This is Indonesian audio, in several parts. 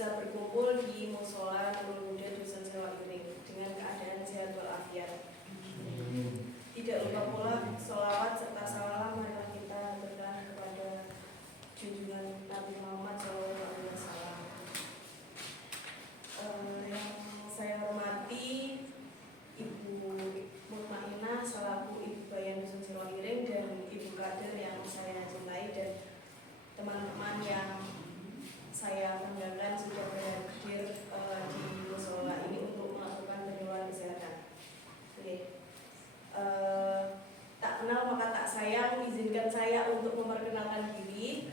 bisa berkumpul di musola Nurul Huda Dusun Sewak Iring dengan keadaan sehat walafiat. Tidak lupa pula sholawat serta salam marilah kita haturkan kepada junjungan Nabi Muhammad SAW. Yang saya hormati Ibu Mutmainah selaku Ibu Bayan Dusun Sewak Iring dan Ibu Kader yang saya cintai dan teman-teman yang saya banggakan sudah berhadir di musola ini untuk melakukan penyuluhan kesehatan. Oke. Tak kenal maka tak sayang, izinkan saya untuk memperkenalkan diri.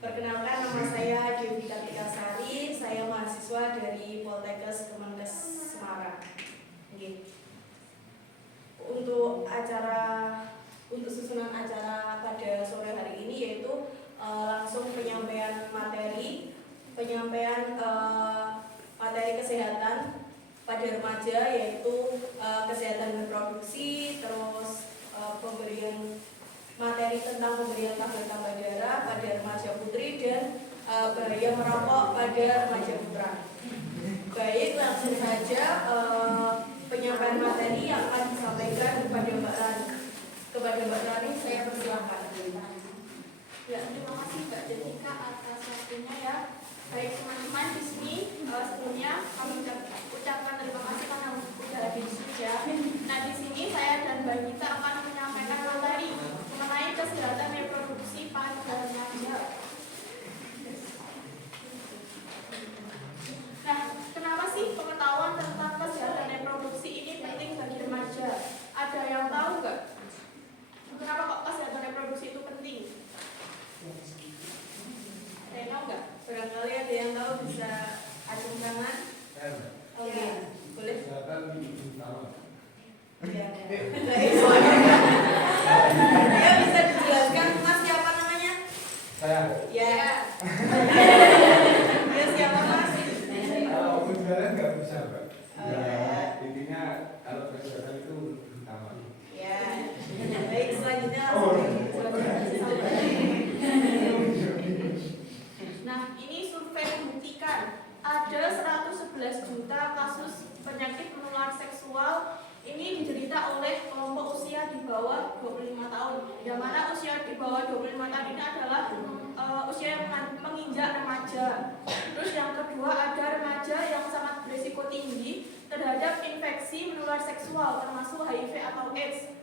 Perkenalkan, nama saya Dewi Kartika Sari, saya mahasiswa dari Poltekkes Kemenkes Semarang. Oke. Untuk susunan acara pada sore hari ini yaitu langsung penyampaian materi kesehatan pada remaja, yaitu kesehatan reproduksi, terus pemberian materi tentang pemberian tablet tambah darah pada remaja putri dan bahaya merokok pada remaja putra. Baik, langsung saja penyampaian materi yang akan disampaikan kepada Mbak Rani. Kepada Mbak Rani, saya persilakan. Ya, terima kasih Mbak Jessica atas waktunya ya. Baik teman-teman, di sini sebelumnya kami ucapkan terima kasih karena sudah hadir di sini ya. Nah, di sini saya dan Mbak Gita akan menyampaikan materi mengenai kesehatan reproduksi pada remaja. Nah, kenapa sih pengetahuan tentang kesehatan reproduksi ini penting bagi remaja? Ada yang tahu nggak? Kenapa kok kesehatan reproduksi itu penting? Ada yang tahu nggak? Barangkali ada yang tahu bisa acung tangan. Oke, boleh. Ya. Ya, bisa dijelaskan Mas siapa namanya? Saya. Ya. Ya, siapa Mas? Kalau sebenarnya nggak bisa, Mbak. Ya. Intinya kalau kesehatan itu utama. Ya. Baik, selanjutnya Nah, ini survei membuktikan ada 111 juta kasus penyakit menular seksual ini diderita oleh kelompok usia di bawah 25 tahun. Yang mana usia di bawah 25 tahun ini adalah usia yang menginjak remaja. Terus yang kedua, ada remaja yang sangat berisiko tinggi terhadap infeksi menular seksual termasuk HIV atau AIDS.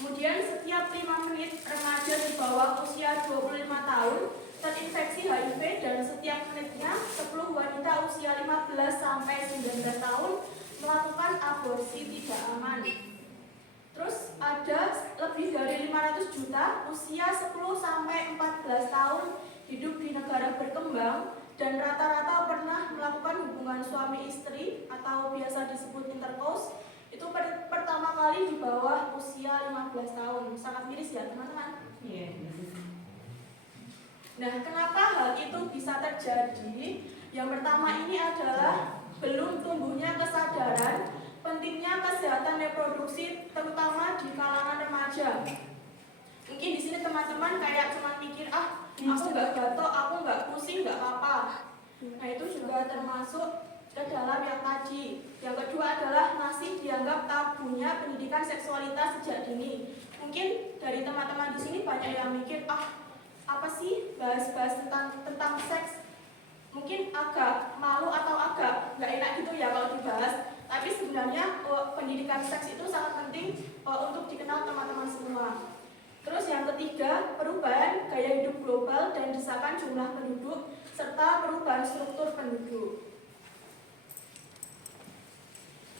Kemudian setiap 5 menit remaja di bawah usia 25 tahun terinfeksi HIV dan setiap menitnya 10 wanita usia 15 sampai 19 tahun melakukan aborsi tidak aman. Terus ada lebih dari 500 juta usia 10 sampai 14 tahun hidup di negara berkembang dan rata-rata pernah melakukan hubungan suami istri atau biasa disebut intercourse. Itu pertama kali di bawah usia 15 tahun. Sangat miris ya teman-teman? Iya. Nah, kenapa hal itu bisa terjadi? Yang pertama ini adalah belum tumbuhnya kesadaran pentingnya kesehatan reproduksi terutama di kalangan remaja. Mungkin di sini teman-teman kayak cuma mikir, aku nggak gatok, aku nggak pusing, nggak apa-apa. Nah, itu juga termasuk ke dalam yang tadi. Yang kedua adalah masih dianggap tabunya pendidikan seksualitas sejak dini. Mungkin dari teman-teman di sini banyak yang mikir, apa sih bahas-bahas tentang seks? Mungkin agak malu atau agak nggak enak gitu ya kalau dibahas. Tapi sebenarnya pendidikan seks itu sangat penting untuk dikenal teman-teman semua. Terus yang ketiga, perubahan gaya hidup global dan desakan jumlah penduduk serta perubahan struktur penduduk.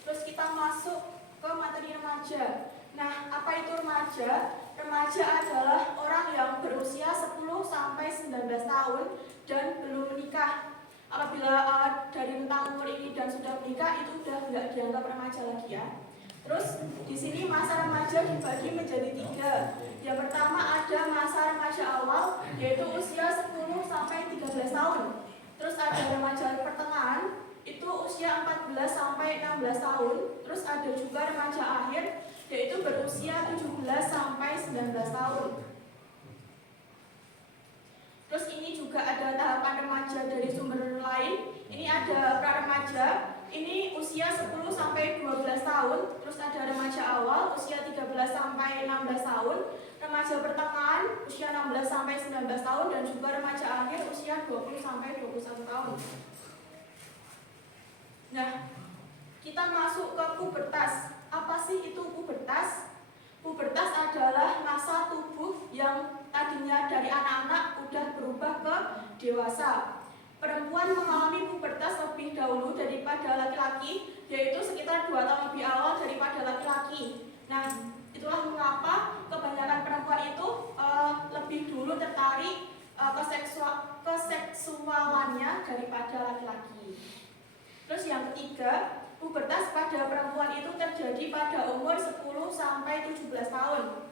Terus kita masuk ke materi remaja. Nah, apa itu remaja? Remaja adalah orang yang berusia 10 sampai 19 tahun dan belum menikah. Apabila dari rentang umur ini dan sudah menikah, itu sudah nggak dianggap remaja lagi ya. Terus di sini masa remaja dibagi menjadi 3. Yang pertama ada masa remaja awal, yaitu usia 10 sampai 13 tahun. Terus ada remaja pertengahan, itu usia 14 sampai 16 tahun. Terus ada juga remaja akhir, yaitu berusia 17 sampai 19 tahun. Terus ini juga ada harapan remaja dari sumber lain. Ini ada pra remaja, ini usia 10 sampai 12 tahun, terus ada remaja awal usia 13 sampai 16 tahun, remaja pertengahan usia 16 sampai 19 tahun, dan juga remaja akhir usia 20 sampai 21 tahun. Nah, kita masuk ke pubertas. Apa sih itu pubertas? Pubertas adalah masa tubuh yang tadinya dari anak-anak udah berubah ke dewasa. Perempuan mengalami pubertas lebih dahulu daripada laki-laki, yaitu sekitar 2 tahun lebih awal daripada laki-laki. Nah, itulah mengapa kebanyakan perempuan itu lebih dulu tertarik ke seksualannya daripada laki-laki. Terus yang ketiga, pubertas pada perempuan itu terjadi pada umur 10 sampai 17 tahun.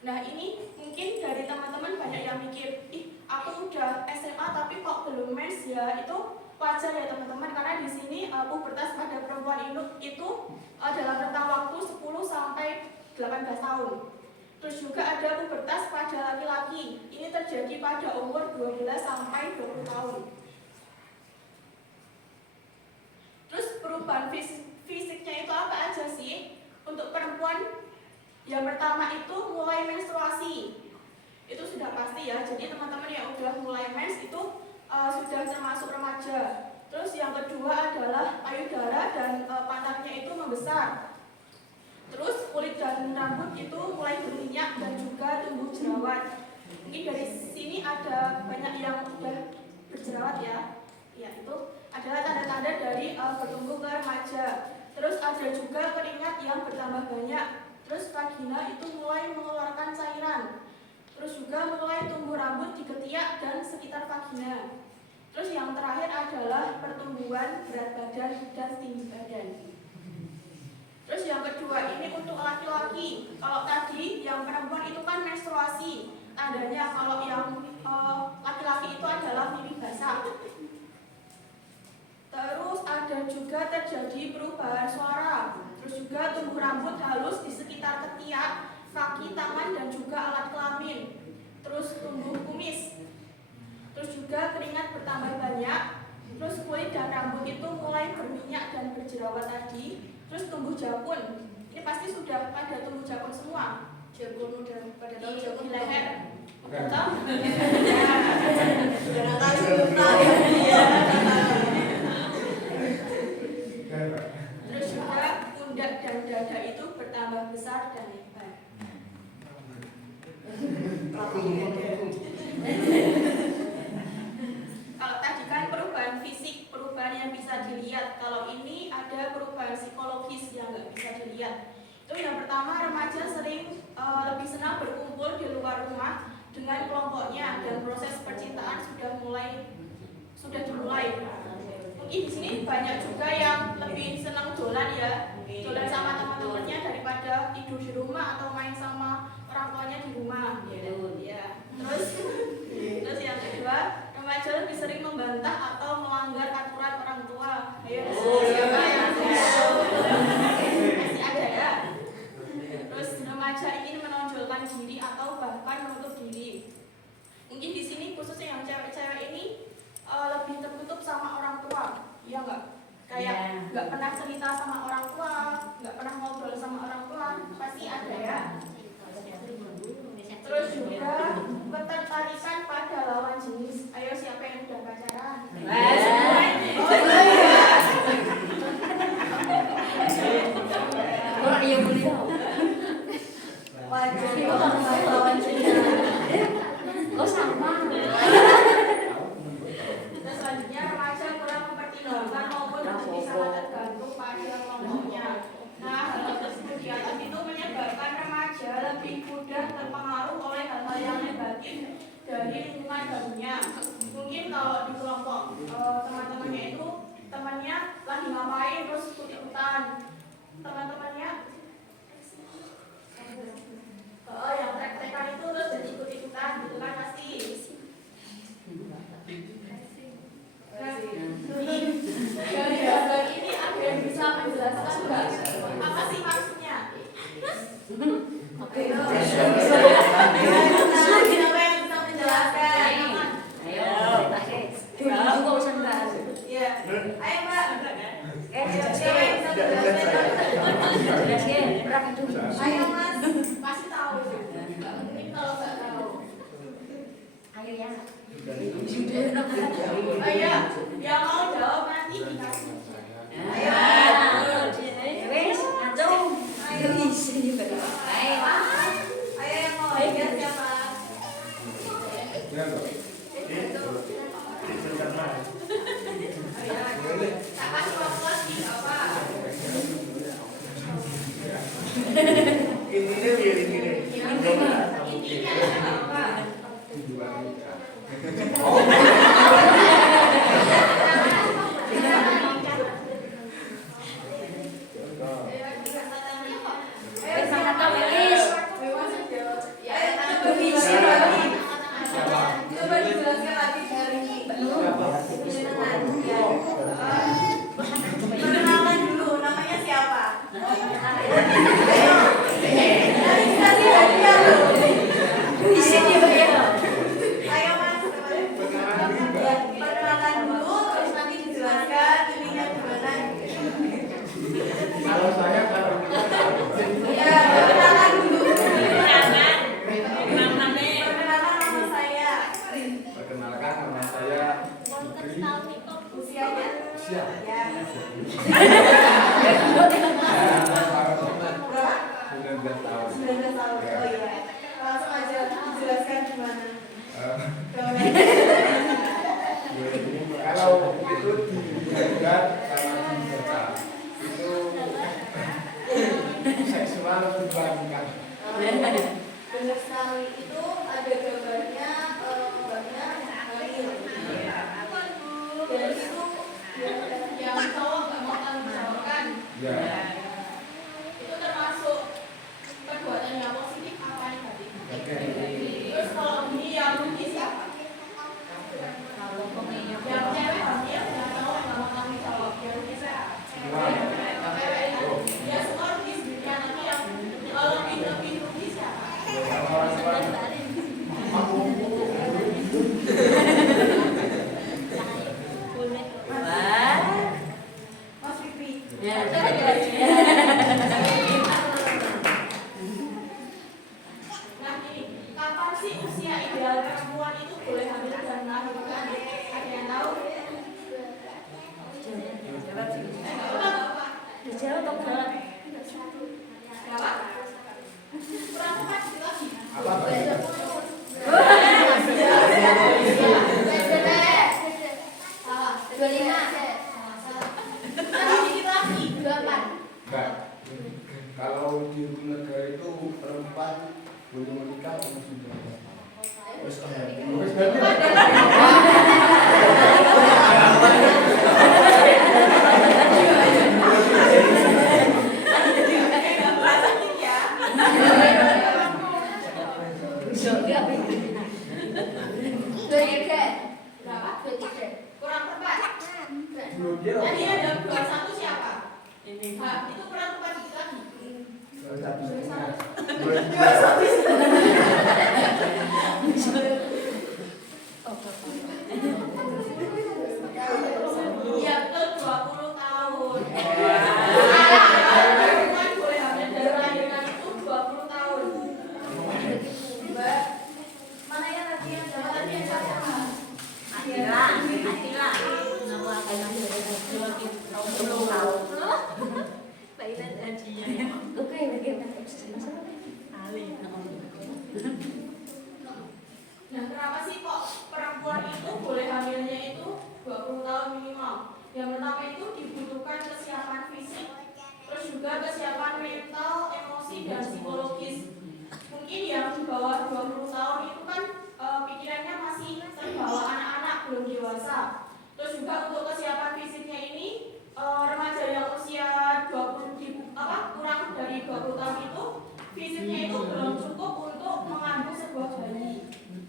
Nah, ini mungkin dari teman-teman banyak yang mikir, aku udah SMA tapi kok belum mens ya. Itu wajar ya teman-teman, karena di sini pubertas pada perempuan itu dalam rentang waktu 10 sampai 18 tahun. Terus juga ada pubertas pada laki-laki. Ini terjadi pada umur 12 sampai 20 tahun. Terus perubahan fisiknya itu apa aja sih? Untuk perempuan, yang pertama itu mulai menstruasi. Itu sudah pasti ya. Jadi teman-teman yang udah mulai mens itu sudah termasuk remaja. Terus yang kedua adalah payudara dan pantatnya itu membesar. Terus kulit dan rambut itu mulai berminyak dan juga tumbuh jerawat. Mungkin dari sini ada banyak yang udah berjerawat ya. Ya, itu adalah tanda-tanda dari bertumbuh ke remaja. Terus ada juga keringat yang bertambah banyak. Terus vagina itu mulai mengeluarkan cairan. Terus juga mulai tumbuh rambut di ketiak dan sekitar vagina. Terus yang terakhir adalah pertumbuhan berat badan dan tinggi badan. Terus yang kedua ini untuk laki-laki. Kalau tadi yang perempuan itu kan menstruasi. Tandanya kalau yang laki-laki itu adalah mimpi basah. Terus ada juga terjadi perubahan suara. Terus juga tumbuh rambut halus di sekitar ketiak, kaki, tangan, dan juga alat kelamin. Terus tumbuh kumis. Terus juga keringat bertambah banyak. Terus kulit dan rambut itu mulai berminyak dan berjerawat tadi. Terus tumbuh jakun. Ini pasti sudah pada tumbuh jakun semua. Jakun udah pada tahu jakun di leher. Udah tahu? Jangan tahu ya. Terus juga pundak dan dada itu bertambah besar dan lebar. Kalau tadi kan perubahan fisik, perubahan yang bisa dilihat. Kalau ini ada perubahan psikologis yang nggak bisa dilihat. Itu yang pertama, remaja sering lebih senang berkumpul di luar rumah dengan kelompoknya, dan proses percintaan sudah dimulai. Mungkin di sini banyak juga yang lebih senang dolan ya, dolan sama teman-temannya daripada tidur di rumah atau main sama orang tuanya di rumah. Ya. Terus yang kedua, remaja lebih sering membantah atau melanggar aturan orang tua. Ayo, siapa yang masih ada ya? Terus remaja ingin menonjolkan diri atau bahkan menutup diri. Mungkin di sini khususnya yang cewek-cewek ini lebih tertutup sama orang tua, iya nggak? Kayak nggak pernah cerita sama orang tua, nggak pernah ngobrol sama orang tua, pasti ada ya. Terus juga ketertarikan pada lawan jenis. Ayo, siapa yang udah pacaran? Orang yang boleh tahu. Wajar itu orang lawan jenis. Oh sama. Terus selanjutnya remaja kurang mempertimbangkan maupun menjadi sangat tergantung pada kelompoknya. Nah, hal tersebut di atas itu menyebabkan remaja lebih mudah terpengaruh oleh hal-hal yang negatif dari lingkungan barunya. Mungkin kalau di kelompok teman-temannya itu temannya lagi ngapain terus ikut-ikutan. Teman-temannya yang trek-trekan itu terus jadi ikut-ikutan gitu kan pasti. Nah, dari gambar ini ada yang bisa menjelaskan nggak apa sih maksudnya? Oke. Siapa yang bisa menjelaskan? Ayo. Ayo, yang mau jawab nanti dikasih. Ayo. Wes, langsung. Ayo isi. Ayo. Ayo yang mau lihat siapa? Ya, Mbak. Tak kasih waktu lagi, apa? Intinya gini. Intinya apa? Ayo Sana siapa? tulis. Ayo isi lagi. Coba dijelaskan lagi dari kesenangan. Ya. Perkenalkan dulu, namanya siapa? Ayo. Dari hadiah loh. Isi dia begitu. Ayo Mas, ya, perkenalkan dulu, terus nanti dijelaskan ininya gimana. Kalau saya kalau Ya, perkenalkan dulu. Perkenalkan nama saya. perkenalkan nama saya Putri. Usianya? Siap. Ya. Berapa? 19 tahun. 19 tahun. Oh iya. Langsung aja dijelaskan gimana. Kalau itu dilihat sama cinta itu seksual dibandingkan. Benar sekali, itu ada gambarnya mbaknya hamil. Dan itu Yang cowok nggak mau tanggung jawab kan? Ya, Itu termasuk perbuatan yang positif apa yang negatif? oke. Terus kalau ini yang rugi siapa? Yang cewek hamil, yang cowok nggak mau tanggung jawab, yang rugi siapa? Ya semua rugi sebenarnya, tapi yang lebih rugi siapa? Wah. Mas Pipi. Ya. Nah ini, kapan sih usia ideal perempuan itu boleh hamil dan melahirkan? Ada yang tahu? Nggak apa-apa. Dijawab dong, jawab. Berapa? Kurang tepat dikit lagi. Apa? Salah. 25. Salah dikit lagi. 28. Enggak. Kalau di hukum negara itu perempuan boleh menikah atau sudah? Wes Berapa? Kurang tepat. belum dia. Tadi ada 21 siapa? Nah, itu kurang tepat dikit lagi. Iya betul 20 tahun. Perempuan boleh hamil dan melahirkan itu 20 tahun. Mbak, mana yang tadi yang jawab tadi yang siapa? Atila. Nama akan lahir dari 20 tahun. Oke, bagaimana? Nah, kenapa sih kok perempuan itu boleh hamilnya itu 20 tahun minimal? Yang pertama itu dibutuhkan kesiapan fisik, terus juga kesiapan mental, emosi, dan psikologis. Mungkin yang di bawah 20 tahun itu kan pikirannya masih terbawa anak-anak, belum dewasa. Terus juga untuk kesiapan fisiknya ini remaja yang usia 20 kurang dari 20 tahun itu fisiknya itu belum cukup untuk mengandung sebuah bayi.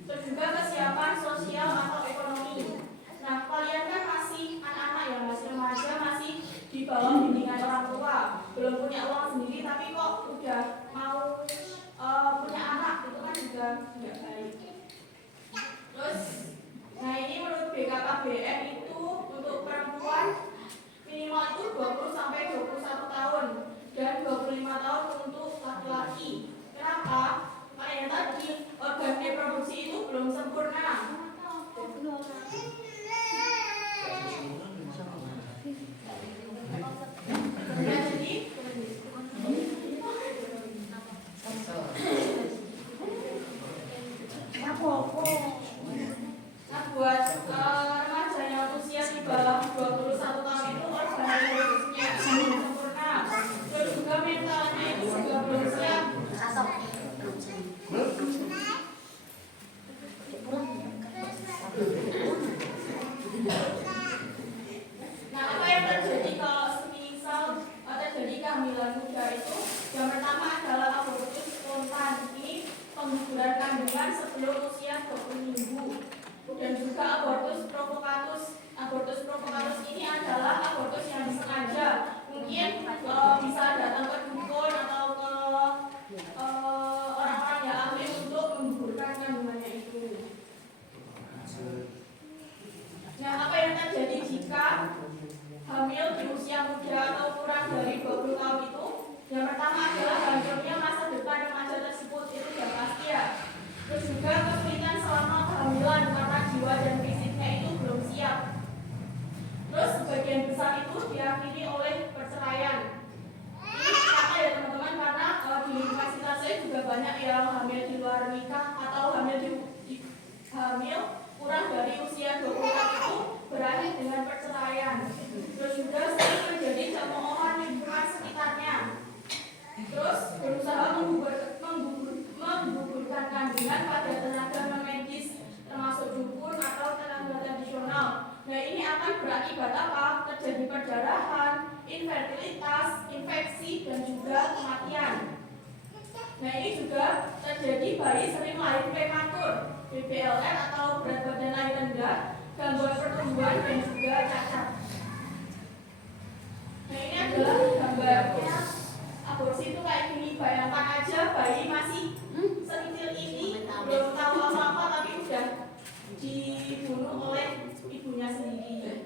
Terus juga kesiapan sosial atau ekonomi. Nah, kalian kan masih anak-anak yang masih remaja, masih di bawah bimbingan orang tua, belum punya uang sendiri, tapi kok udah mau punya anak, itu kan juga tidak baik. Terus, nah ini menurut BKKBN itu untuk badan fisiknya itu belum siap. Terus sebagian besar itu diakhiri oleh perceraian. Ini kenapa ya teman-teman? Karena di universitas saya juga banyak yang hamil di luar nikah atau hamil kurang dari usia 20 tahun itu berakhir dengan perceraian. Terus juga sering terjadi cemoohan lingkungan sekitarnya. Terus berusaha menggugurkan kandungan pada tenaga non-medis termasuk dukun atau tenaga tradisional. Nah ini akan berakibat apa? Terjadi perdarahan, infertilitas, infeksi, dan juga kematian. Nah ini juga terjadi bayi sering lahir prematur, BBLR atau berat badan lahir rendah, gangguan pertumbuhan, dan juga cacat. Nah ini adalah gambarnya aborsi itu kayak gini. Bayangkan aja bayi masih sekecil ini, belum tahu apa-apa tapi udah dibunuh oleh ibunya sendiri.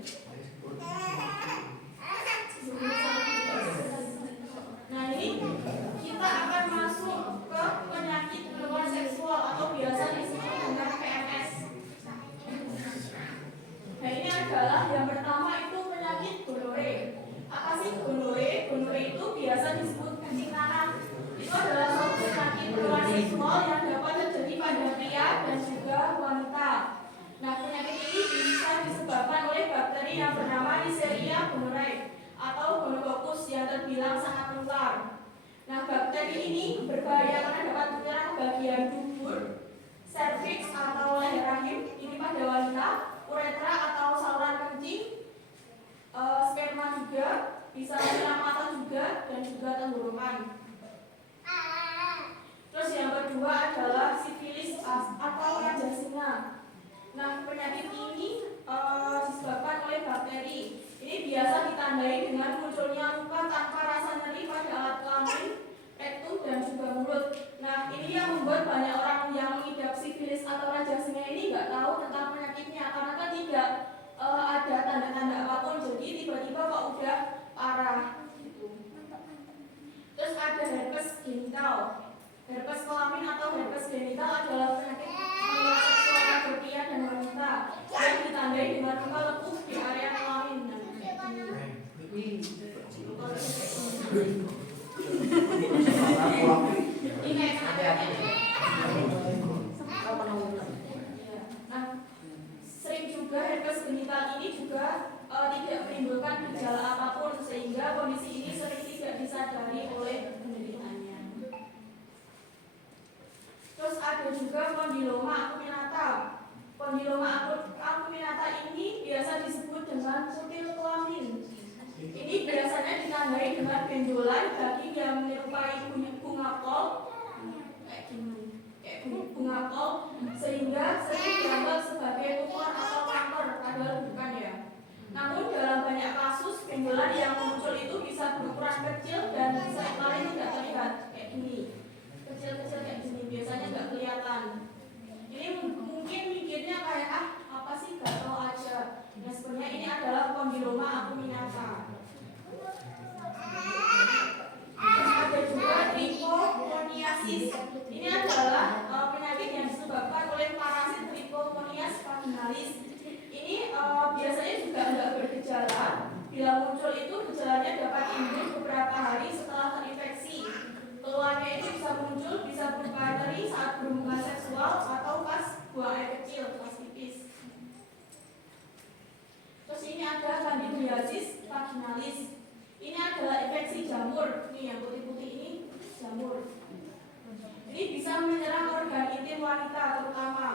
Nah ini kita akan masuk ke penyakit menular seksual atau biasa disebut dengan PMS. Nah ini adalah yang pertama itu penyakit gonore. Apa sih gonore? Gonore itu biasa disebut kencing tanah. Itu adalah suatu penyakit menular seksual yang dapat terjadi pada pria dan juga wanita. Nah penyakit ini bisa disebabkan oleh bakteri yang bernama Neisseria gonorrhoeae atau gonococcus yang terbilang sangat menular. Nah bakteri ini berbahaya karena dapat menyerang bagian dubur, serviks atau leher rahim, ini pada wanita, uretra atau saluran kencing, sperma juga, bisa menyerang mata juga, dan juga tenggorokan. Terus yang kedua adalah sifilis atau raja singa. Nah penyakit ini disebabkan oleh bakteri. Ini biasa ditandai dengan munculnya luka tanpa rasa nyeri pada alat kelamin, rektum, dan juga mulut. Nah ini yang membuat banyak orang yang mengidap sifilis atau raja singa ini nggak tahu tentang penyakitnya karena kan tidak ada tanda-tanda apapun. Jadi tiba-tiba kok udah parah gitu. Terus ada herpes genital. Herpes kelamin atau herpes genital adalah penyakit menular seksual pada pria dan wanita yang ditandai dengan luka lekuk di area kelamin. Nah, sering juga herpes genital ini juga tidak menimbulkan gejala apapun sehingga kondisi ini sering tidak disadari oleh penderitanya. Terus ada juga kondiloma acuminata. Kondiloma acuminata ini biasa disebut dengan kutil kelamin. Ini biasanya ditandai dengan benjolan daging yang menyerupai bunga kol, kayak bunga kol, sehingga sering dianggap sebagai tumor atau kanker, padahal bukan ya. Namun dalam banyak kasus benjolan yang muncul itu bisa berukuran kecil dan seringkali tidak terlihat kayak gini, kecil-kecil kayak gini, biasanya nggak kelihatan. Ini mungkin mikirnya kayak apa sih, gak tahu aja. Nah sebenarnya ini adalah kondiloma acuminata. Terus ada juga trichomoniasis. Ini adalah penyakit yang disebabkan oleh parasit Trichomonias vaginalis. Ini biasanya juga tidak bergejala. Bila muncul itu gejalanya dapat timbul beberapa hari setelah terinfeksi. Keluarnya itu bisa muncul, bisa berupa nyeri saat berhubungan seksual atau pas buang air kecil, pas pipis. Terus ini ada candidiasis vaginalis. Ini adalah infeksi jamur. Nih yang putih-putih ini jamur. Ini bisa menyerang organ intim wanita terutama.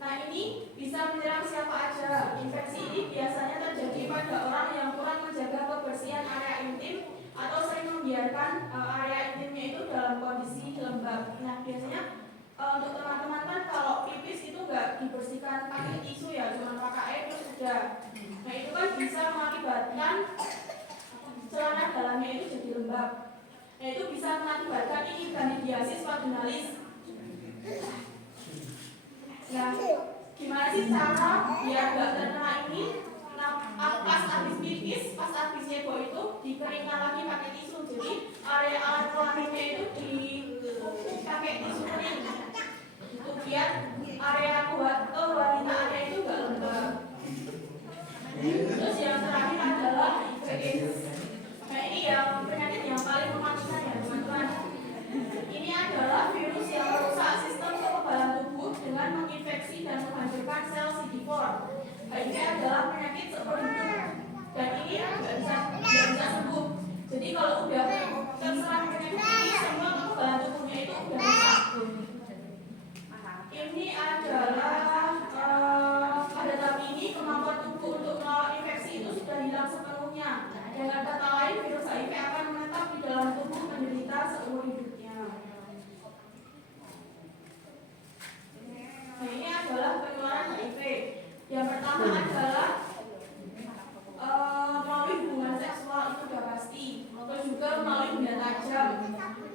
Nah ini bisa menyerang siapa aja. Infeksi ini biasanya terjadi pada orang yang kurang menjaga kebersihan area intim atau sering membiarkan area intimnya itu dalam kondisi lembab. Nah biasanya untuk teman-teman kan kalau pipis itu nggak dibersihkan pakai tisu ya, cuma pakai air terus sudah. Nah itu kan bisa mengakibatkan celana dalamnya itu jadi lembab. Nah itu bisa mengakibatkan ini candidiasis vaginalis. Nah gimana sih cara biar nggak terkena ini? Nah pas habis pipis, pas habis cebok itu dikeringkan lagi pakai tisu. Jadi area alat kelaminnya itu dipakai tisu kering. Itu biar area buat wanita area itu adalah penyakit seumur hidup dan ini nggak bisa sembuh. Jadi kalau udah terserang penyakit ini, semua kekebalan tubuhnya itu udah rusak. Ini adalah pada tahap ini kemampuan tubuh untuk melawan infeksi itu sudah hilang sepenuhnya. Dengan kata lain, virus HIV akan menetap di dalam tubuh penderita seumur hidupnya. Nah, ini adalah penularan HIV. Yang pertama adalah melalui hubungan seksual, itu sudah pasti. Terus juga melalui benda tajam.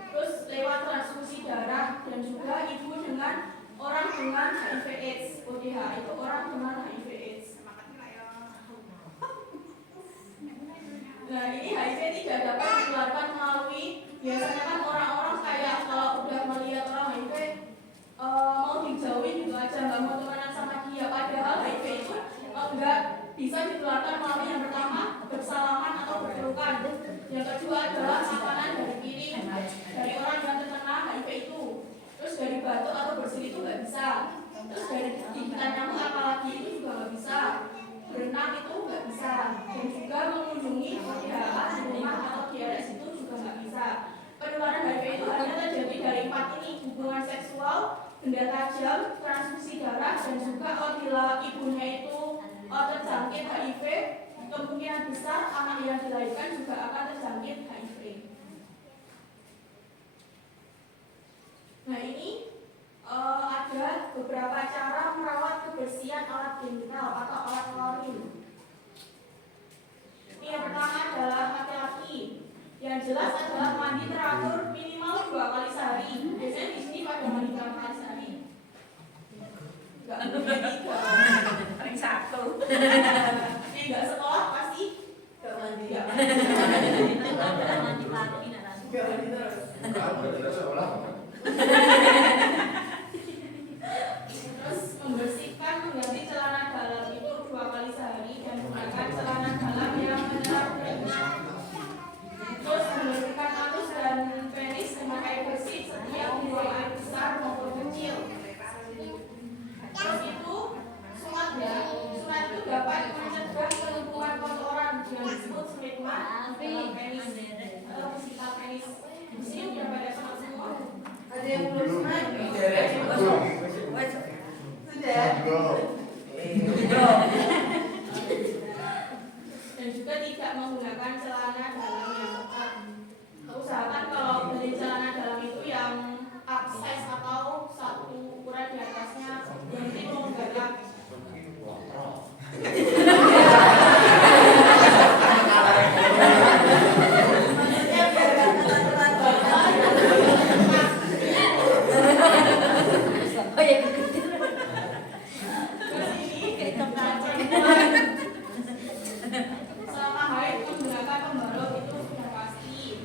Terus lewat transfusi darah dan juga ibu dengan orang dengan HIV/AIDS. ODH itu orang dengan HIV/AIDS. Nah, ini HIV tidak dapat ditularkan melalui, biasanya kan orang-orang kayak kalau udah melihat orang HIV mau dijauhin gitu aja, nggak mau temenan sama dia. Padahal HIV itu enggak bisa ditularkan melalui yang pertama bersalaman atau berpelukan. Yang kedua adalah makanan dari piring dari orang yang terkena HIV itu. Terus dari batuk atau bersin itu nggak bisa. Terus dari gigitan nyamuk apalagi itu juga nggak bisa. Berenang itu nggak bisa. Dan juga mengunjungi PHH di rumah atau di RS itu juga nggak bisa. Penularan HIV itu hanya terjadi dari 4 ini: hubungan seksual, benda tajam, transfusi darah, dan juga apabila ibunya itu terjangkit HIV, kemungkinan besar anak yang dilahirkan juga akan terjangkit HIV. Nah, ini ada beberapa cara merawat kebersihan alat genital atau alat kelamin. Ini yang pertama adalah laki-laki. Yang jelas adalah mandi teratur minimal 2 kali sehari. Biasanya di sini pada mandi 3 kali sehari. Enggak lebih 3. Paling 1. Ini enggak sekolah pasti Gak mandi. ya. Nanti pagi nanti. Gak mandi terus. Terus membersihkan, mengganti celana dalam itu 2 kali sehari dan menggunakan celana dalam yang menyerap keringat. Terus membersihkan anus dan penis dengan air bersih setiap buang air besar maupun kecil. Terus itu sunat ya. Sunat itu dapat mencegah penumpukan kotoran yang disebut stigma dalam penis atau physical penis. Di sini udah pada sunat semua. Ada yang belum sunat? Sudah. Dan juga tidak menggunakan celana dalam yang ketat. Usahakan kalau beli celana dalam itu yang upsize atau 1 ukuran di atasnya, yang penting longgar. Maksudnya biar gak telat-telat banget. Oh ya gede. Terus ini Kayak tengah. selama haid menggunakan pembalut itu sudah pasti.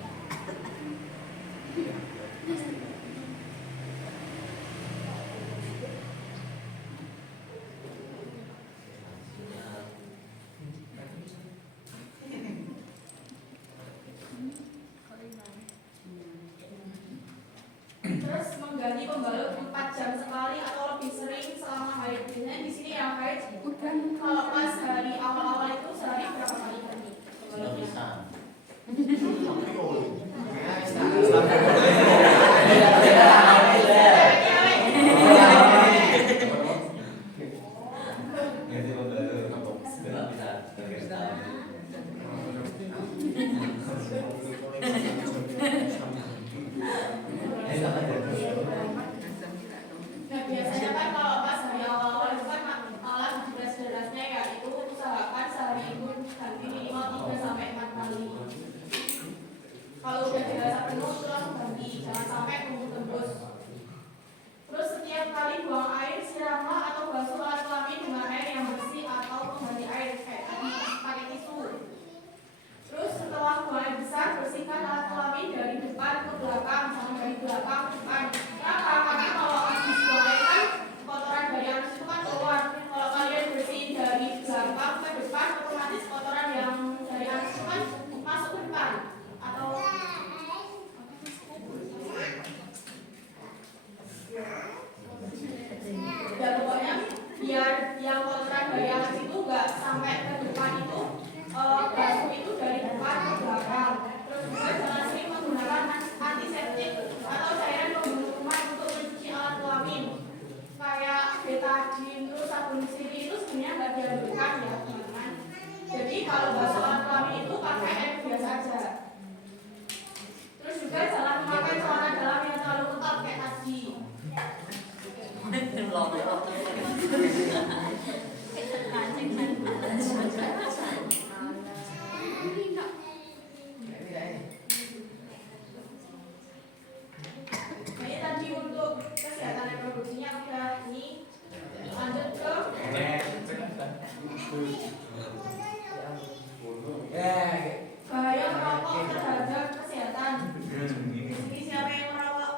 Terus mengganti pembalut 4 jam sekali atau lebih sering selama haid. Biasanya di sini yang haid kalau pas hari awal-awal itu sehari berapa kali ganti pembalutnya? Nah, biasanya kan kalau pas hari awal-awal itu kan malah deras-derasnya ya, itu usahakan sehari itu ganti minimal 3-4 kali. Kalau udah dirasa penuh itu langsung ganti, jangan sampai nunggu tembus. Terus setiap kali buang air, siramlah atau basuh alat kelamin dengan air yang bersih atau pengganti air kayak tadi pakai tisu. Terus setelah buang air besar, bersihkan alat kelamin dari depan ke belakang, jangan dari belakang ke depan. Kenapa? Karena kalau habis buang air kan kotoran dari anus itu kan keluar. Kalau kalian bersihin dari belakang ke depan, otomatis kotoran yang dari anus itu kan masuk ke depan. Atau ya pokoknya biar yang kotoran dari anus itu nggak sampai ke depan itu basuh itu dari depan ke belakang. Terus juga jangan sering menggunakan antiseptik atau cairan pembunuh kuman untuk mencuci alat kelamin kayak betadine, terus sabun sirih itu sebenarnya nggak dianjurkan ya teman-teman. Jadi kalau basuh alat kelamin itu pakai air biasa aja. Terus juga jangan memakai celana dalam yang terlalu ketat kayak tadi. Ini tadi untuk kesehatan reproduksinya udah. Ini lanjut ke bahaya merokok terhadap kesehatan. Ini siapa yang merokok?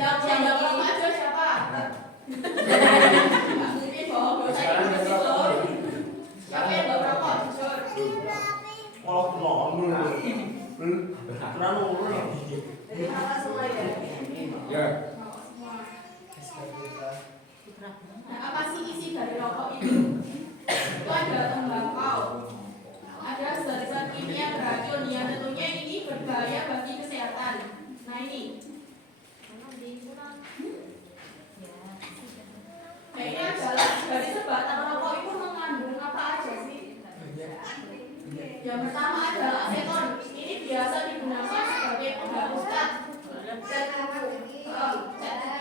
Yang nggak merokok aja siapa? Nggak mungkin dong, dosa itu ke situ. Siapa yang nggak merokok? Jujur. Jadi merokok semua ya? Ya. Merokok semua. Nah, apa sih isi dari rokok itu? Itu ada tembakau, ada zat-zat kimia beracun yang tentunya ini berbahaya bagi kesehatan. Nah ini adalah dari sebatang rokok itu mengandung apa aja sih? Yang pertama adalah aseton. Ini biasa digunakan sebagai penghapus cat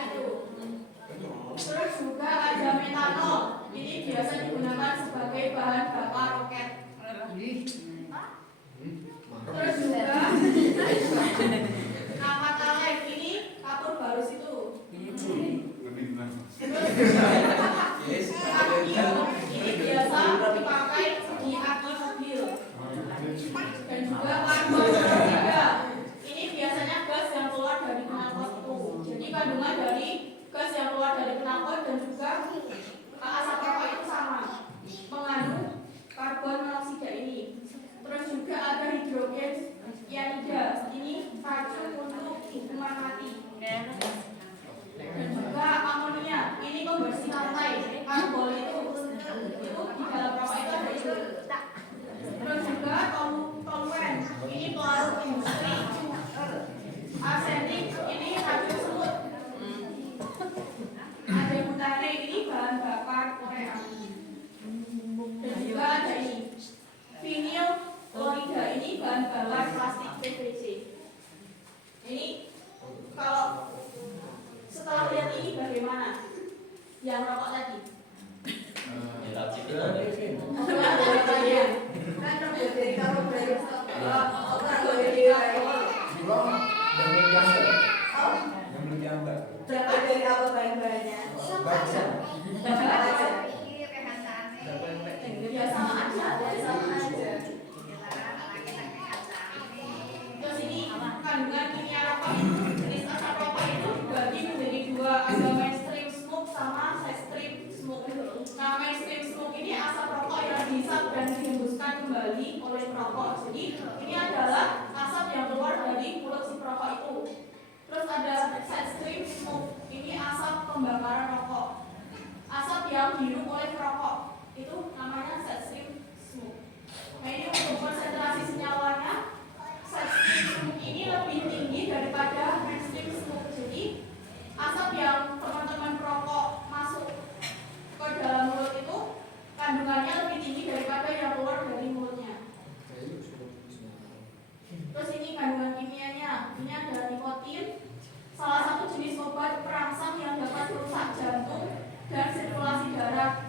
itu. Terus juga ada metanol. Ini biasa digunakan sebagai bahan bakar roket. Terus juga naphthalene. Ini kapur barus itu. Terus akio. Ini biasa dipakai di aki mobil. Dan juga karbon dioksida. Ini biasanya gas yang keluar dari knalpot itu. Jadi kandungan dari gas yang keluar dari knalpot dan juga asap rokok itu sama, mengandung karbon monoksida ini. Terus juga ada hidrogen cyanida. Ini racun untuk hukuman mati. Dan juga amonia. Ini pembersih lantai. Karbol itu di dalam rokok itu ada itu. Terus juga toluen. Ini pelarut industri. Arsenik. Ini racun semut. Ada butane. Ini bahan bakar Korea. Dan juga ada ini vinil klorida. Ini bahan bakar plastik PVC. Ini kalau setelah lihat ini bagaimana? Yang rokok tadi? Berapa dari apa bahan-bahannya? Ya sama aja, sama aja. Terus ini kandungan kimia rokok itu, jenis asap rokok itu dibagi menjadi dua, ada mainstream smoke sama side-stream smoke. Nah, mainstream smoke ini asap rokok yang dihisap dan dihembuskan kembali oleh perokok. Jadi ini adalah asap yang keluar dari mulut si perokok itu. Terus ada side-stream smoke, ini asap pembakaran rokok. Asap yang dihirup oleh perokok itu namanya side-stream smoke. Nah, ini untuk konsentrasi senyawanya, side-stream smoke ini lebih tinggi daripada mainstream smoke. Jadi asap yang teman-teman perokok masuk ke dalam mulut itu kandungannya lebih tinggi daripada yang keluar dari mulutnya. Terus ini kandungan kimianya, ini ada nikotin, salah satu jenis obat perangsang yang dapat merusak jantung dan sirkulasi darah.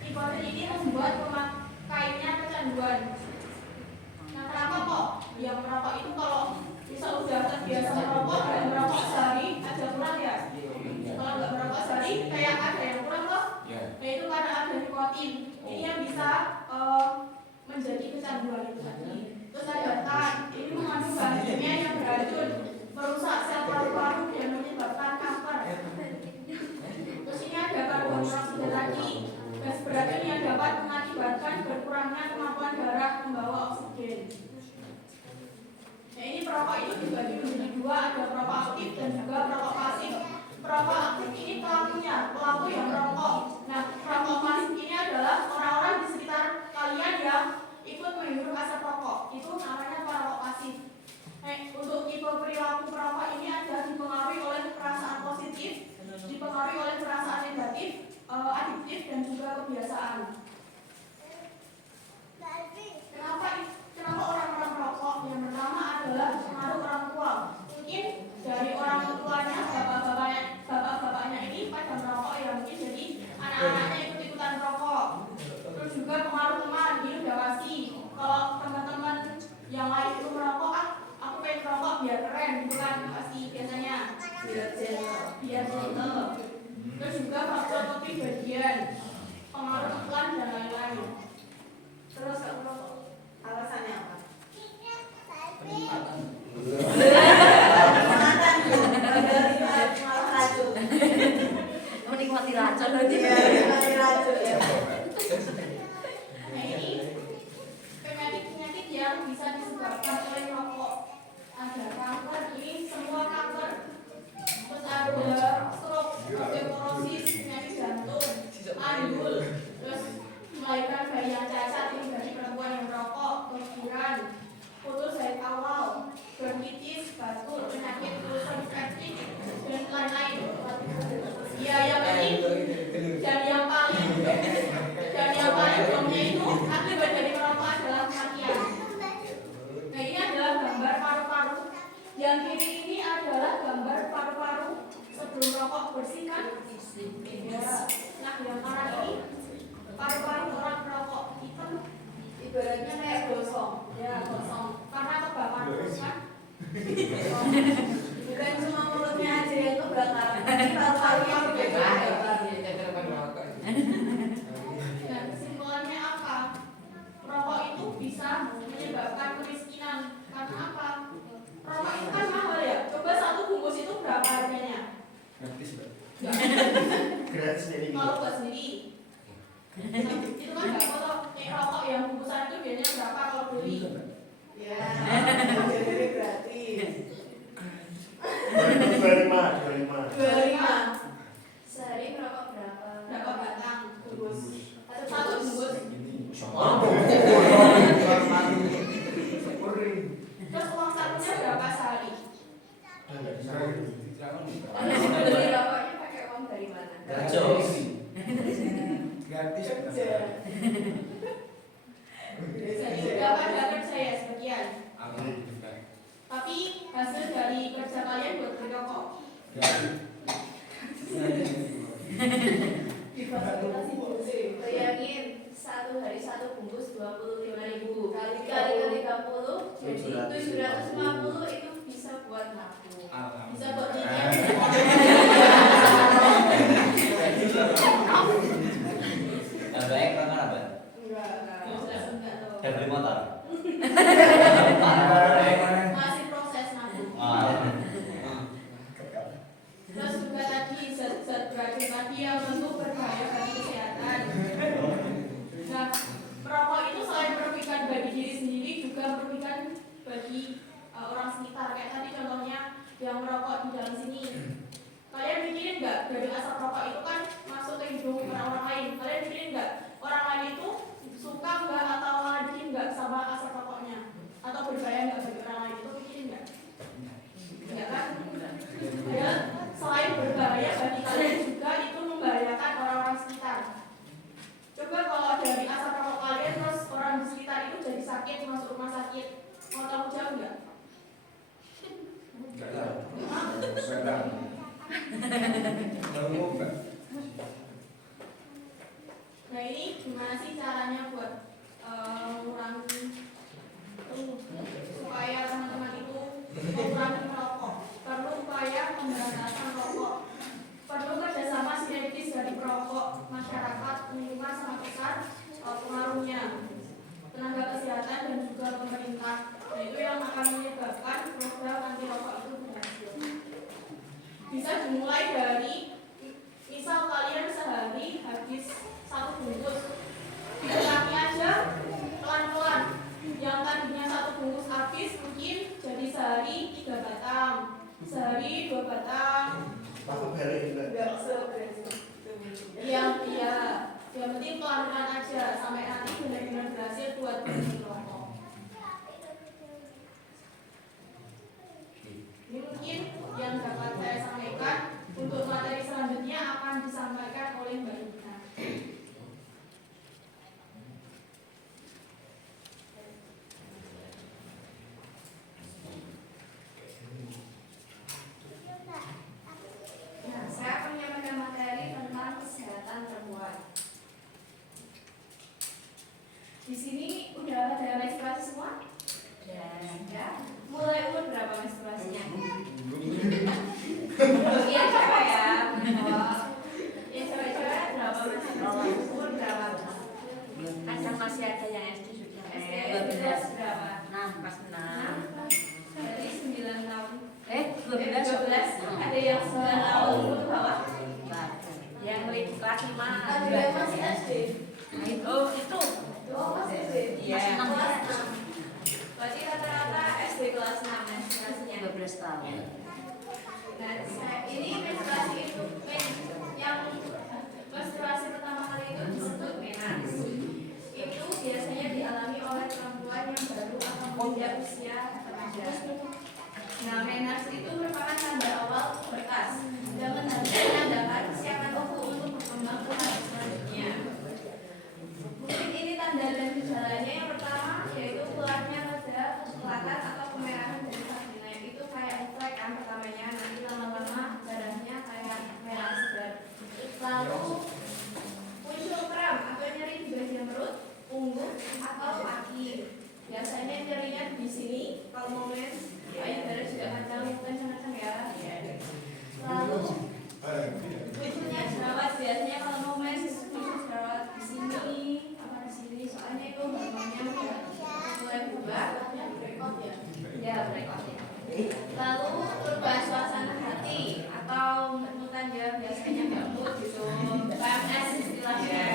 Nikotin ini membuat pemakainya kecanduan. Nah, kenapa kok yang merokok itu kalau bisa udah terbiasa merokok dan merokok sehari aja kurang ya? Kalau nggak merokok sehari kayak ada yang kurang kok? Yaitu karena ada nikotin. Ini yang bisa menjadi kecanduan itu tadi. Terus ada tan, ini mengandung bahan kimia yang beracun, merusak sel paru-paru dan menyebabkan kanker. Terus ini ada karbon monoksida tadi, gas beracun yang dapat mengakibatkan berkurangnya kemampuan darah membawa oksigen. Nah, ini perokok itu dibagi menjadi dua, ada perokok aktif dan juga perokok pasif. Perokok aktif ini pelakunya biar jatuh. Terus juga faktor kepribadian, pengaruh iklan dan lain-lain. Terus alasannya apa? Penempatan. Malah racun. Menikmati racun aja. Menikmati racun ya. Nah ini penyakit-penyakit yang bisa disebabkan oleh rokok. Ada kanker, ini semua kanker. Terus ada stroke, osteoporosis, penyakit jantung, andul, terus melahirkan bayi yang cacat ini dari perempuan yang merokok, keguguran, putus haid awal, bronkitis, batuk, penyakit urusan infeksi, dan lain-lain. Ya yang penting dan yang paling umumnya itu akibat dari merokok adalah kematian. Nah ini adalah gambar paru-paru. Yang kiri ini adalah gambar paru-paru sebelum rokok bersih kan? Ya. Nah yang kanan ini paru-paru orang perokok hitam, Ibaratnya kayak gosong. ya kosong karena kebakar terus kan? Bukan cuma mulutnya aja yang kebakar, tapi paru-parunya juga kebakar. Dan kesimpulannya apa? Rokok itu bisa menyebabkan kemiskinan. Karena apa? Rokok itu kan mahal ya. Coba satu bungkus itu berapa harganya? Gratis, Mbak. Gratis dari Kalau buat sendiri. Itu kan nggak foto. Rokok yang bungkusan itu biasanya berapa kalau beli? Ya, jadi gratis. 25. 25. Sehari merokok berapa? Berapa batang bungkus? Satu Satu bungkus. Terus uang satunya berapa sehari? Beli rokoknya pakai uang dari mana? Gratis. Gratis. Kerja. Jadi udah pada kerja ya sebagian. Tapi hasil dari kerja kalian buat beli rokok. Difasilitasi bungkus. Bayangin satu hari satu bungkus 25.000 kali 30 jadi 750 itu bisa buat nabung. Bisa buat nyicil. Yang baik kan apa? Enggak. Jelas enggak tuh. Saya beli motor. Masih proses nabung. Terus juga tadi zat-zat beracun tadi yang tentu berbahaya bagi kesehatan. Nah, merokok itu selain merugikan bagi diri sendiri juga merugikan bagi orang sekitar. Kayak tadi contohnya yang merokok di dalam sini. Kalian pikirin nggak dari asap rokok itu kan masuk ke hidung orang lain. Kalian pikirin nggak orang lain itu suka nggak atau lagi nggak sama asap rokoknya atau berbahaya nggak bagi orang lain itu pikirin nggak? Ya kan? Ya, selain berbahaya bagi kalian juga itu membahayakan orang-orang sekitar. Coba kalau dari asap rokok kalian terus orang di sekitar itu jadi sakit masuk rumah sakit, mau tahu jauh nggak? Nah ini gimana sih caranya buat mengurangi supaya teman-teman itu mengurangi merokok? Perlu upaya pemberantasan rokok. Perlu kerjasama sinergis dari perokok, masyarakat, lingkungan sangat besar pengaruhnya, tenaga kesehatan dan juga pemerintah. Nah, itu yang akan menyebabkan program anti rokok itu berhasil. Bisa dimulai dari misal kalian sehari habis satu bungkus, dikurangi aja pelan-pelan. Yang tadinya satu bungkus habis mungkin jadi sehari 3 batang, sehari 2 batang. Aku balik juga. Enggak seberapa. Yang penting pelan-pelan aja sampai nanti benar-benar berhasil buat berhenti rokok. Ini mungkin yang dapat saya sampaikan. Untuk materi selanjutnya akan disampaikan oleh Mbak Ina. 9 tahun ke bawah. Yang kelas 5. Ada yang masih SD. Oh, itu. Oh, masih SD. Iya. Kelas 6. Berarti rata-rata SD kelas 6 menstruasinya. 12 tahun. Nah, ini menstruasi itu yang menstruasi pertama kali itu disebut menans. Itu biasanya dialami oleh perempuan yang baru atau menginjak usia remaja. Nah, menans itu merupakan tanda awal pubertas dan menandakan kesiapan tubuh untuk berkembang ke tahap selanjutnya. Mungkin ini tanda dan gejalanya. Yang pertama yaitu keluarnya noda kekelatan atau kemerahan dari vagina. Itu kayak flek kan pertamanya, nanti lama-lama darahnya kayak merah segar. Lalu muncul kram atau nyeri di bagian perut, punggung atau kaki. Biasanya nyerinya di sini kalau mau mens, darah juga kencang-kencang ya. Lalu munculnya jerawat, biasanya kalau mau mens muncul jerawat di sini, apa di sini, soalnya itu hormonnya udah mulai berubah. Ya, berekot ya. Lalu perubahan suasana hati atau mut-mutan ya, biasanya nggak mood gitu. PMS istilahnya.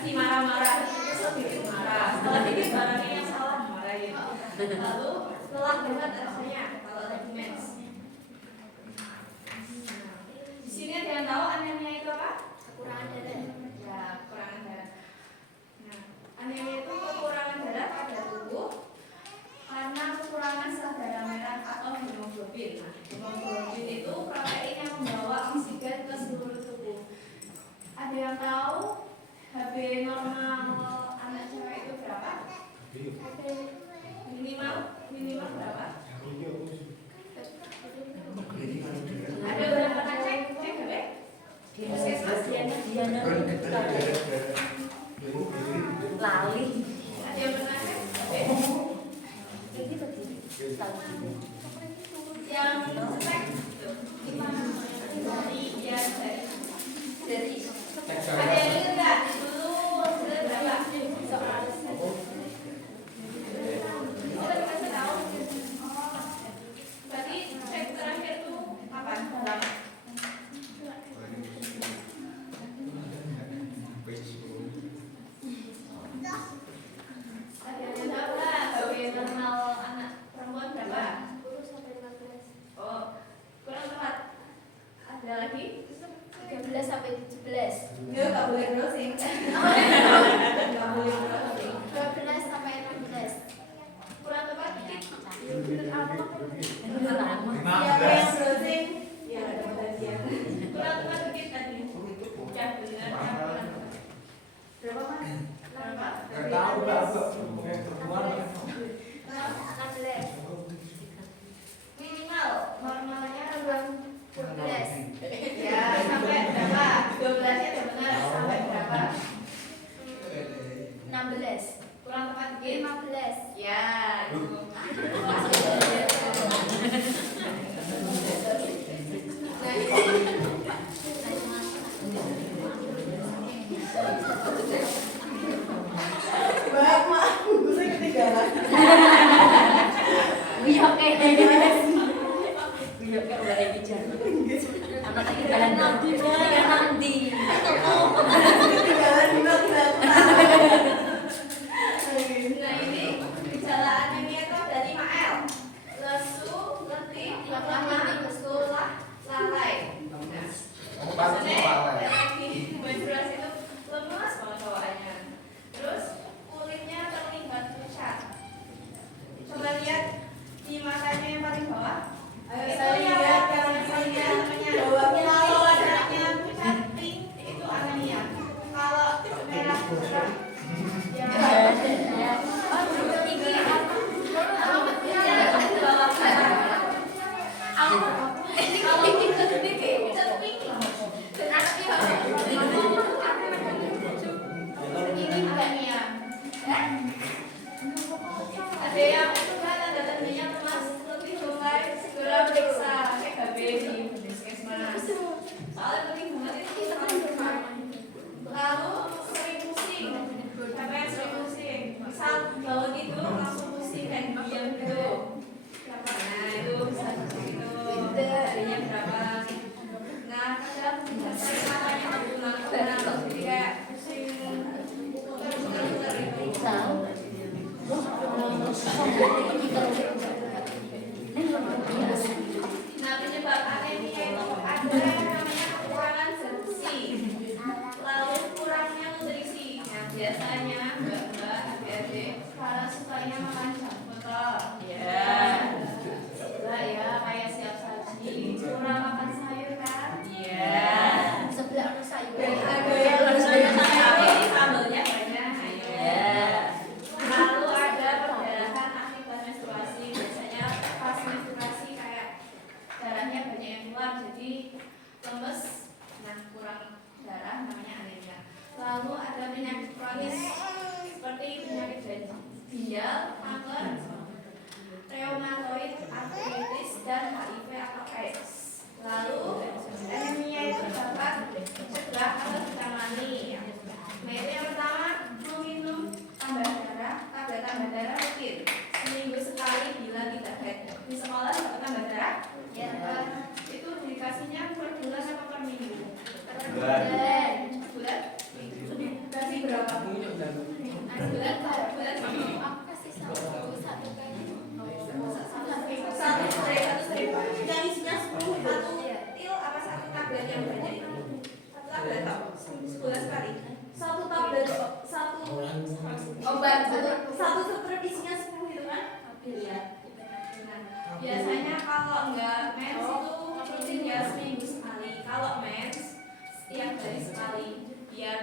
Si marah-marah itu bikin marah. Setelah dikit barangnya yang salah marahin. Lalu lelah banget rasanya kalau lagi mens. Di sini ada yang tahu anemia itu apa? Kekurangan darah. Ya, kekurangan darah. Nah, anemia itu kekurangan darah pada tubuh karena kekurangan sel darah merah atau hemoglobin. Nah, hemoglobin itu protein yang membawa oksigen ke seluruh tubuh. Ada yang tahu HB normal anak cewek itu berapa? HB minimal berapa? Ada berapa cek HB? Puskesmas? Lali. Ada yang pernah cek HB? Ini tadi. Yang cek dari ada yang ingat nggak dulu hasilnya berapa? Kita dikasih tahu. Berarti cek terakhir tuh kapan? Berapa? Ada yang tahu nggak HB normal anak perempuan berapa? 10 sampai 15. Oh, kurang tepat. Ada lagi? 13 sampai 17. Enggak boleh browsing. Enggak boleh browsing. 12 sampai 16. Kurang tepat dikit. Siapa yang browsing? Ya, dapat hadiah. Kurang tepat dikit tadi. Ya, benar. Berapa, Mas? Berapa? Nggak tahu berapa perempuan. 16. Minimal normalnya 12. Ya, sampai berapa? 12-nya udah benar. Sampai berapa? 16. Kurang tepat dikit. 15. Ya, itu. Baik, Mak. Saya ketinggalan. Wiyok Wiyok udah ini jalan. Anak ketinggalan nanti. Ketinggalan di belakang. Nah, ini gejala anemia itu ada 5L. Lesu, letih, lemah, lelah, lalai. Nah, maksudnya lagi menstruasi itu lemas banget bawaannya. Terus kulitnya terlihat pucat. Coba lihat di matanya yang paling bawah. Itu yang namanya kalau warnanya pucat pink itu anemia. Kalau merah cerah ya. ada yang namanya kekurangan zat besi. Lalu kurangnya nutrisi. Nah, biasanya mbak-mbak, adik-adik kalau sukanya makan junk food. Sebelah ya kayak siap saji. Kurang makan sayur kan? Sebelah ada sayur. Dan ada yang tapi sambelnya banyak. Lalu ada perdarahan akibat menstruasi. Biasanya pas menstruasi kayak darahnya banyak yang keluar jadi lemes, nah kurang darah namanya anemia. Lalu ada penyakit kronis seperti penyakit ginjal, kanker, reumatoid arthritis dan HIV atau AIDS. Lalu anemia itu dapat dicegah atau ditangani. Nah itu yang pertama, meminum tablet tambah darah rutin seminggu sekali bila tidak haid. Di sekolah dapat tambah darah? Ya. Itu dikasihnya per bulan atau per minggu? Bulan. Bulan? Dikasih berapa? Bulan? Aku kasih satu kali. Satu strip. Yang isinya 10 satu pil apa satu tablet yang banyak itu? Satu tablet toh? Sebulan sekali. Satu tablet satu obat satu strip isinya 10 itu kan? Iya. Nah, biasanya kalau enggak mens itu rutin ya seminggu sekali. Kalau mens setiap hari sekali biar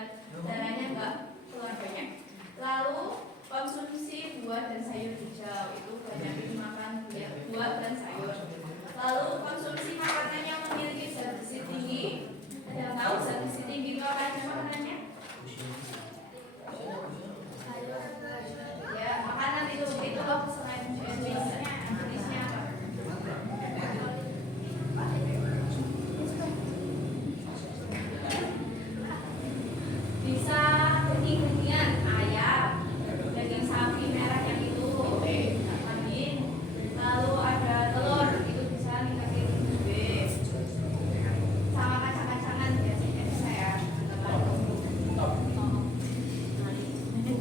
darahnya enggak keluar banyak. Lalu konsumsi buah dan sayur hijau itu banyak dimakan ya, buah dan sayur. Lalu konsumsi makanan yang memiliki zat besi tinggi. Ada yang tahu zat besi tinggi itu apa aja makanannya? Ya makanan itu selain biasanya jenisnya apa? Bisa daging-dagingan ayam, daging sapi merah yang itu daging. Lalu ada telur itu bisa ningkatin B. Sama kacang-kacangan biasanya bisa ya.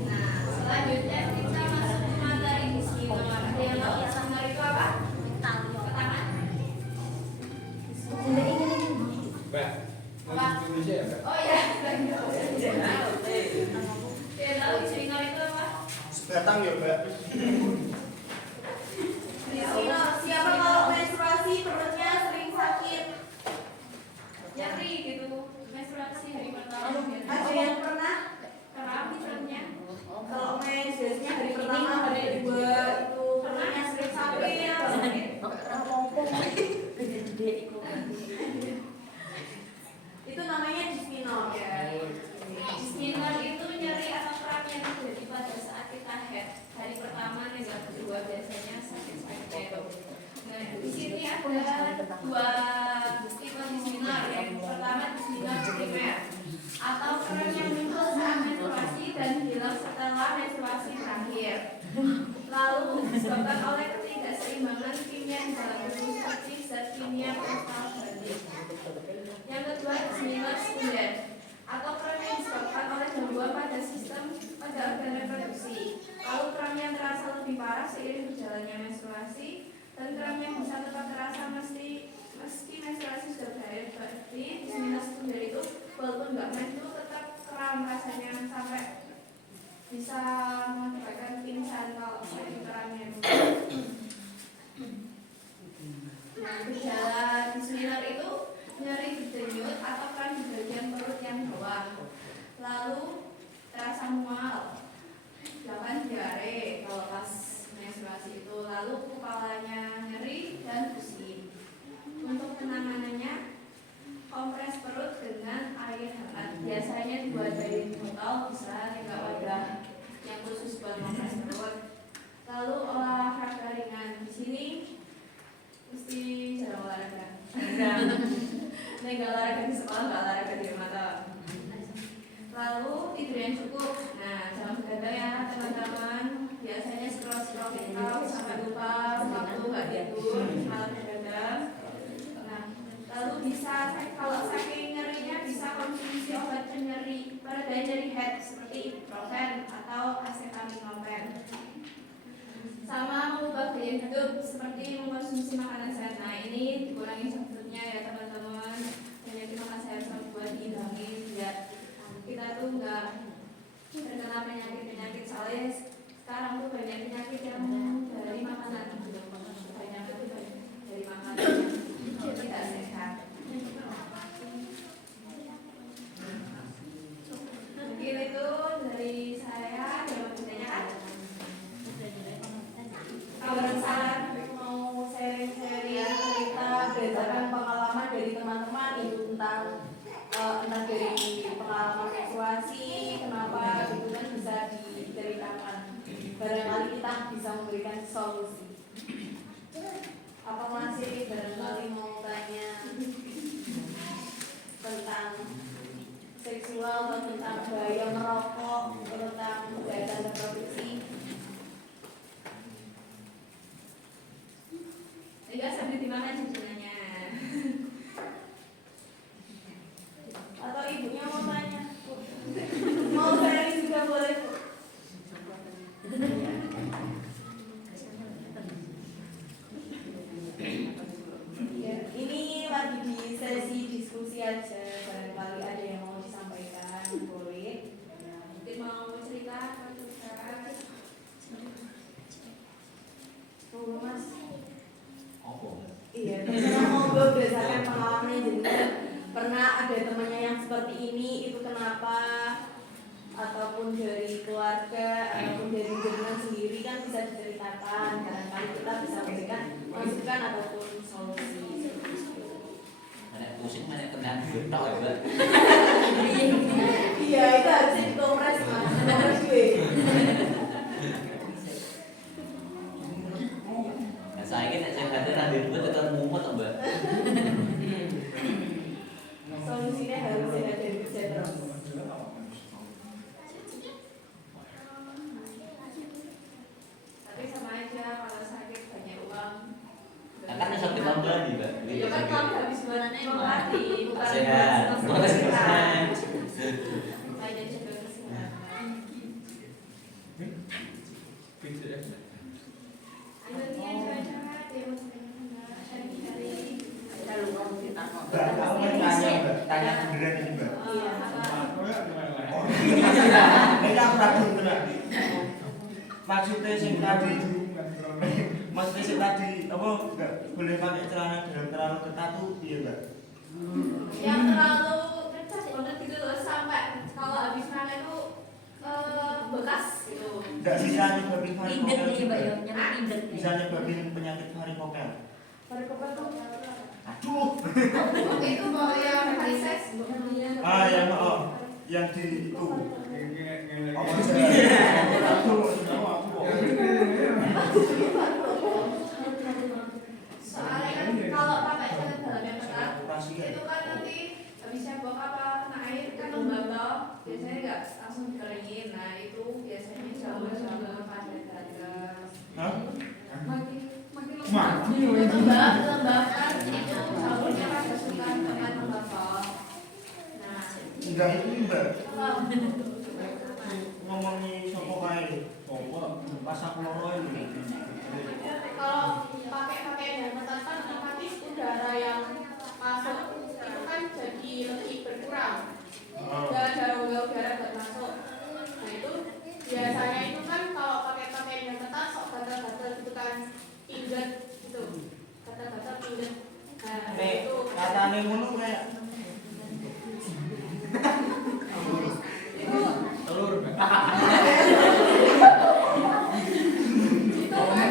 Nah selanjutnya kita masuk ke materi biskimor. Ada yang tahu biskimor itu apa? Ketangan? Mbak, Apa? Indonesia ya, Mbak? Oh ya. Dia tahu biskimor itu apa? Datang ya, Mbak. Siapa kalau menstruasi perutnya sering sakit, nyeri gitu, menstruasi hari pertama. Ada yang pernah kram di perutnya? Kalau mens biasanya hari pertama, hari kedua itu perutnya sering sakit. Itu namanya dysmenorrhea. Ya. Dysmenorrhea itu nyeri atau kram yang terjadi pada saat kita haid. Hari pertama dan yang kedua biasanya sakit-sakit. Nah, di sini ada dua tipe dysmenorrhea. Yang pertama dysmenorrhea primer atau kram yang muncul saat menstruasi dan hilang setelah menstruasi berakhir. Lalu disebabkan oleh ketidakseimbangan kimia di dalam tubuh seperti zat kimia prostaglandin. Yang kedua dysmenorrhea sekunder atau kram yang disebabkan oleh gangguan pada sistem pada organ reproduksi. Lalu kram yang terasa lebih parah seiring berjalannya menstruasi dan kram yang bisa tetap terasa meski menstruasi sudah berakhir. Berarti dysmenorrhea sekunder itu walaupun nggak mens itu tetap kram rasanya sampai bisa mengakibatkan pingsan kalau sakit kramnya. Nah, gejala dysmenorrhea itu nyeri berdenyut atau kram di bagian perut yang bawah. Lalu terasa mual, bahkan diare kalau pas menstruasi itu. Lalu kepalanya nyeri dan pusing. Untuk penanganannya kompres perut dengan air hangat. Biasanya dibuatin botol bisa tinggal wadah yang khusus buat kompres perut. Lalu olahraga ringan. Di sini mesti jarang olahraga. Nah, nggak olahraga di sekolah, nggak olahraga di rumah toh. Lalu tidur yang cukup. Nah, jangan begadang ya teman-teman. Biasanya scroll TikTok sampai lupa waktu nggak tidur, malah begadang. Nah, lalu bisa kalau saking nyerinya bisa konsumsi obat penyeri pada nyeri head seperti ibuprofen atau acetaminophen. Sama mengubah gaya hidup seperti mengkonsumsi makanan sehat. Nah, ini dikurangi junk foodnya ya teman-teman. tentang entah dari pengalaman menstruasi, kenapa gitu kan bisa diceritakan. Barangkali kita bisa memberikan solusi. Apa masih barangkali mau tanya tentang seksual atau tentang bahaya merokok atau tentang kejahatan reproduksi? Enggak sampai di mana cincinannya? Atau ibunya mau tanya? Mau sharing juga boleh. Ya, ini lagi di sesi diskusi aja. Barangkali ada yang mau disampaikan, boleh. Mungkin mau cerita atau bicara? Monggo Mas. Apa? Iya, terserah monggo berdasarkan pengalamannya jadi pernah ada temannya yang seperti ini, itu kenapa? Ataupun dari keluarga, ataupun dari jenengan sendiri kan bisa diceritakan. Barangkali kita bisa memberikan masukan ataupun solusi. Mana pusing, mana kena getok ya, Mbak. Iya, itu harusnya dikompres Mas, dikompres gue. Nah, saya ini saya hadir gue tetap mumet, Mbak. Solusinya harus sehat dan kerja terus. Tapi sama aja kalau sakit banyak uang. Kan bisa ditambah nih, Mbak. Ya kan kalau habis bulanannya mati, bukan Sehat. bulan Sehat. Lainnya juga kesehatan. Akhirnya coba-coba dia mau cari-cari. Kita lupa kita kok. Mbak, aku mau tanya Mbak, tanya beneran ini Mbak. Iya. Oh, ini aku ragu bener. Maksudnya sing tadi, maksudnya sing tadi apa nggak boleh pakai celana dalam terlalu ketat tuh iya Mbak? Yang terlalu ketat banget gitu loh sampai kalau habis makan itu bekas gitu. Nggak bisa nyebabin Indet varikokel nih Mbak juga. ya, nyampe indet nih. Bisa nyebabin penyakit varikokel. Varikokel tuh Aduh. Oke itu mau yang varises. Ah ya, oh, yang di itu. Apa sih? Aduh, Soalnya kan kalau pakai celana dalam yang ketat itu kan nanti habisnya buang apa kena air kan lembab toh. Biasanya nggak langsung dikeringin. Nah itu biasanya jamur-jamur pada datang. Hah? Itu lembab kan itu jamurnya pada suka tempat lembab toh. Nah Enggak itu Mbak. kalau Ngomongin sopo kae. Sopo pas aku loro ini. Kalau pakai pakaian yang ketat kan otomatis udara yang masuk itu kan jadi lebih berkurang. Dan ada udara buat masuk. Nah itu biasanya itu kan kalau pakai pakaian yang ketat sok gatal-gatal gitu kan inget gitu. Gatal-gatal inget. Nah Nek itu katane ngono kayak itu Telur. itu kan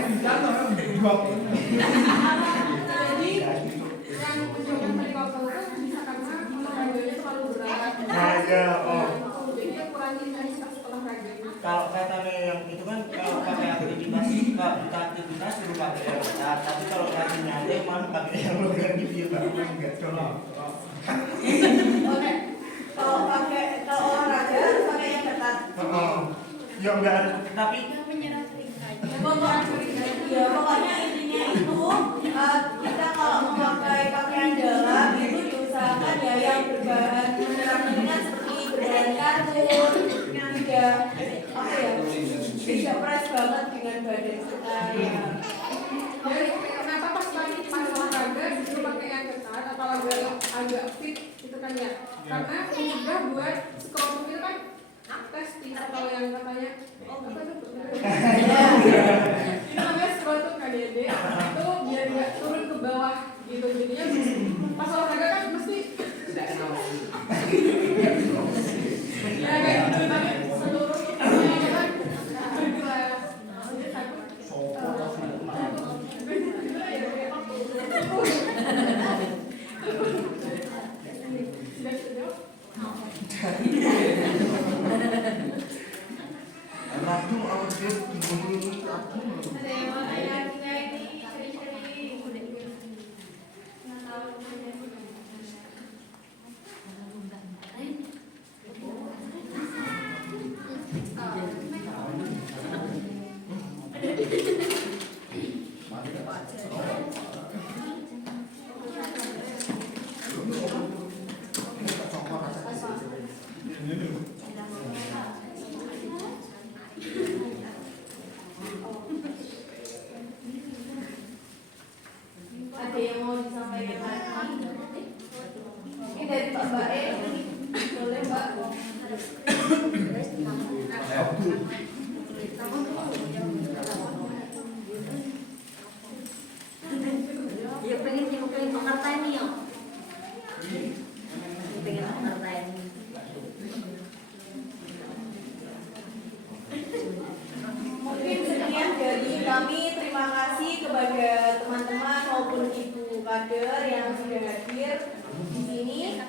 jadi yang menjaga varikokel itu bisa karena olahraganya terlalu berat. Nah, ya, oh. Jadi dia kurangi intensitas olahraga. kalau katanya yang itu kan kalau pakai aktivitas kalau kita aktivitas suruh pakai yang ketat tapi kalau lagi nyantai malah pakai yang longgar gitu ya Pak enggak colok. Oke. Kalau olahraga harus pakai yang ketat. Ya enggak harus tapi Pokoknya intinya itu kita kalau memakai pakaian dalam itu diusahakan ya yang berbahan ringan seperti berbahan kartun, tidak apa ya, tidak press banget dengan badan kita ya. Jadi kenapa pas lagi pas olahraga disuruh pakai yang ketat atau agak fit gitu kan ya? Karena mencegah buat scrotum itu kan testis atau yang katanya apa itu? Ini namanya scrotum kan ya deh. Itu biar nggak turun ke bawah gitu jadinya pas olahraga kan mesti ya kayak gitu tapi seluruh itunya kan bergerak. Jadi takut Ratu awak dia dulu aku. Ada yang mau nanya ini ciri-ciri Natal ada yang mau disampaikan lagi? Ini dari Mbak E. Boleh Mbak? Ya pengen Jakarta ini ya. Pengen Jakarta ini. Mungkin sekian dari kami. Terima kasih kepada teman-teman maupun ibu kader yang sudah hadir di sini.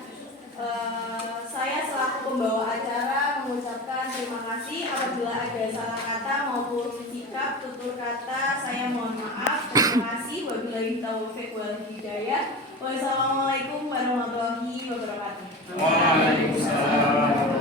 Saya selaku pembawa acara mengucapkan terima kasih. Apabila ada salah kata maupun sikap tutur kata, saya mohon maaf. Terima kasih. Wabillahi taufiq wal hidayah. Wassalamualaikum warahmatullahi wabarakatuh. Waalaikumsalam.